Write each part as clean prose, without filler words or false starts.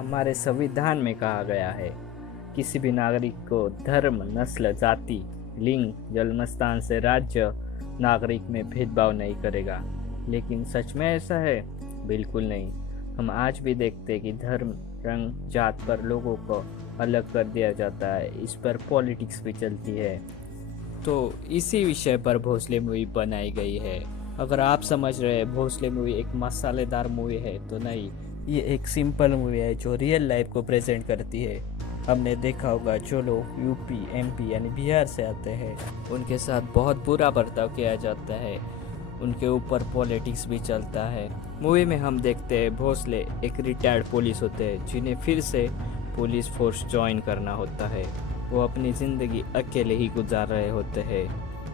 हमारे संविधान में कहा गया है, किसी भी नागरिक को धर्म, नस्ल, जाति, लिंग, जन्मस्थान से राज्य, नागरिक में भेदभाव नहीं करेगा। लेकिन सच में ऐसा है? बिल्कुल नहीं। हम आज भी देखते हैं कि धर्म, रंग, जात पर लोगों को अलग कर दिया जाता है। इस पर पॉलिटिक्स भी चलती है। तो इसी विषय पर भोसले मूवी बनाई गई है। अगर आप समझ रहे हैं भोसले मूवी एक मसालेदार मूवी है, तो नहीं, ये एक सिंपल मूवी है जो रियल लाइफ को प्रेजेंट करती है। हमने देखा होगा जो लोग यूपी, एमपी यानी बिहार से आते हैं, उनके साथ बहुत बुरा बर्ताव किया जाता है। उनके ऊपर पॉलिटिक्स भी चलता है। मूवी में हम देखते हैं भोसले एक रिटायर्ड पुलिस होते हैं जिन्हें फिर से पुलिस फोर्स ज्वाइन करना होता है। वो अपनी ज़िंदगी अकेले ही गुजार रहे होते हैं।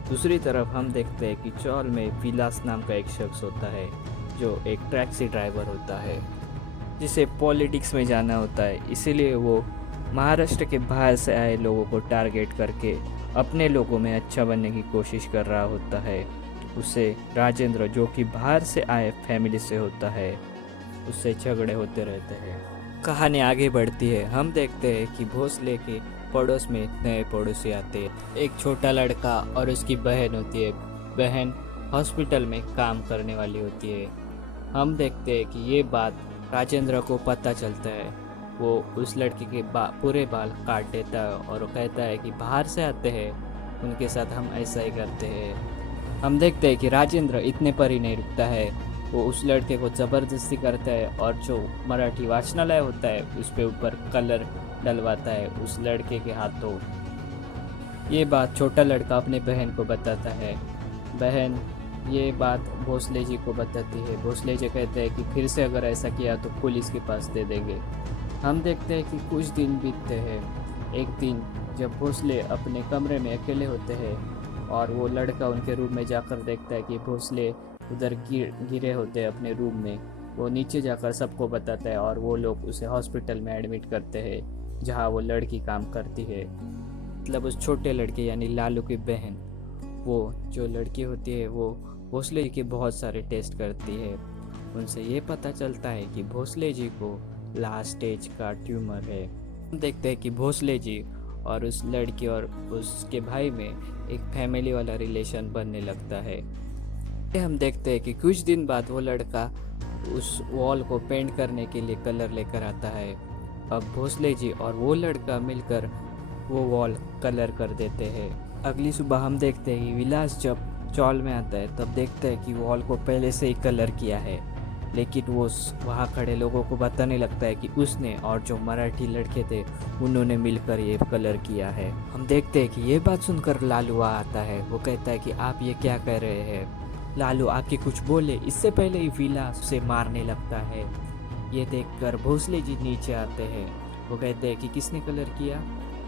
दूसरी तरफ हम देखते हैं कि चौल में विलास नाम का एक शख्स होता है जो एक टैक्सी ड्राइवर होता है, जिसे पॉलिटिक्स में जाना होता है। इसीलिए वो महाराष्ट्र के बाहर से आए लोगों को टारगेट करके अपने लोगों में अच्छा बनने की कोशिश कर रहा होता है। उससे राजेंद्र, जो कि बाहर से आए फैमिली से होता है, उससे झगड़े होते रहते हैं। कहानी आगे बढ़ती है। हम देखते हैं कि भोसले के पड़ोस में नए पड़ोसी आते हैं। एक छोटा लड़का और उसकी बहन होती है। बहन हॉस्पिटल में काम करने वाली होती है। हम देखते हैं कि ये बात राजेंद्र को पता चलता है। वो उस लड़के के पूरे बाल काट देता है और वो कहता है कि बाहर से आते हैं, उनके साथ हम ऐसा ही करते हैं। हम देखते हैं कि राजेंद्र इतने पर ही नहीं रुकता है। वो उस लड़के को ज़बरदस्ती करता है और जो मराठी वाचनालय होता है उस पे ऊपर कलर डलवाता है उस लड़के के हाथों। ये बात छोटा लड़का अपने बहन को बताता है। बहन ये बात भोसले जी को बताती है। भोसले जी कहते हैं कि फिर से अगर ऐसा किया तो पुलिस के पास दे देंगे। हम देखते हैं कि कुछ दिन बीतते हैं। एक दिन जब भोसले अपने कमरे में अकेले होते हैं और वो लड़का उनके रूम में जाकर देखता है कि भोसले उधर गिरे होते हैं अपने रूम में, वो नीचे जाकर सबको बताता है और वो लोग उसे हॉस्पिटल में एडमिट करते हैं जहाँ वो लड़की काम करती है। मतलब उस छोटे लड़के यानी लालू की बहन, वो जो लड़की होती है वो भोसले जी के बहुत सारे टेस्ट करती है। उनसे ये पता चलता है कि भोसले जी को लास्ट स्टेज का ट्यूमर है। हम देखते हैं कि भोसले जी और उस लड़की और उसके भाई में एक फैमिली वाला रिलेशन बनने लगता है। हम देखते हैं कि कुछ दिन बाद वो लड़का उस वॉल को पेंट करने के लिए कलर लेकर आता है। अब भोसले जी और वो लड़का मिलकर वो वॉल कलर कर देते हैं। अगली सुबह हम देखते हैं कि विलास जब चौल में आता है तब देखते हैं कि वॉल को पहले से ही कलर किया है, लेकिन वो वहाँ खड़े लोगों को बताने लगता है कि उसने और जो मराठी लड़के थे उन्होंने मिलकर ये कलर किया है। हम देखते हैं कि ये बात सुनकर लालू आता है। वो कहता है कि आप ये क्या कह रहे हैं। लालू आके कुछ बोले इससे पहले ही विलास उसे मारने लगता है। ये देखकर भोसले जी नीचे आते हैं। वो कहते हैं कि किसने कलर किया,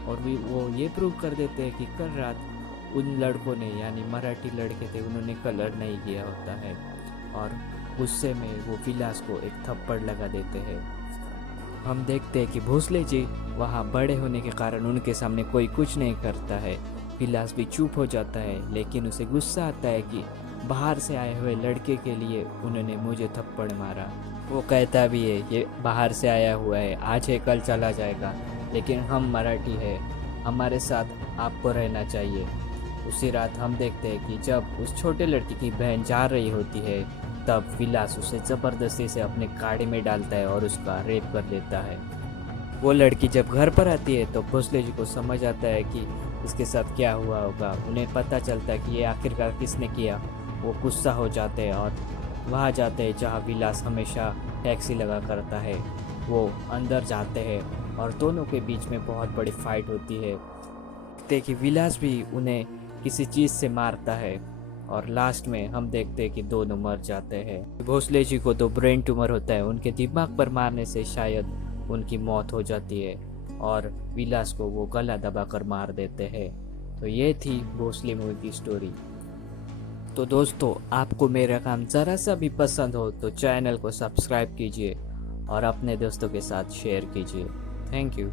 और वो ये प्रूव कर देते हैं कि कल रात उन लड़कों ने यानी मराठी लड़के थे उन्होंने कलर नहीं किया होता है। और गुस्से में वो विलास को एक थप्पड़ लगा देते हैं। हम देखते हैं कि भोसले जी वहाँ बड़े होने के कारण उनके सामने कोई कुछ नहीं करता है। विलास भी चुप हो जाता है, लेकिन उसे गुस्सा आता है कि बाहर से आए हुए लड़के के लिए उन्होंने मुझे थप्पड़ मारा। वो कहता भी है ये बाहर से आया हुआ है, आज है कल चला जाएगा, लेकिन हम मराठी है, हमारे साथ आपको रहना चाहिए। उसी रात हम देखते हैं कि जब उस छोटे लड़की की बहन जा रही होती है तब विलास उसे ज़बरदस्ती से अपने गाड़ी में डालता है और उसका रेप कर देता है। वो लड़की जब घर पर आती है तो भोसले जी को समझ आता है कि इसके साथ क्या हुआ होगा। उन्हें पता चलता है कि ये आखिरकार किसने किया। वो गुस्सा हो जाते हैं और वहाँ जाते हैं जहाँ विलास हमेशा टैक्सी लगा करता है। वो अंदर जाते हैं और दोनों के बीच में बहुत बड़ी फाइट होती है। देखते हैं कि विलास भी उन्हें किसी चीज़ से मारता है और लास्ट में हम देखते हैं कि दोनों मर जाते हैं। भोसले जी को तो ब्रेन ट्यूमर होता है, उनके दिमाग पर मारने से शायद उनकी मौत हो जाती है और विलास को वो गला दबाकर मार देते हैं। तो ये थी भोसले मूवी की स्टोरी। तो दोस्तों, आपको मेरा काम ज़रा सा भी पसंद हो तो चैनल को सब्सक्राइब कीजिए और अपने दोस्तों के साथ शेयर कीजिए। Thank you.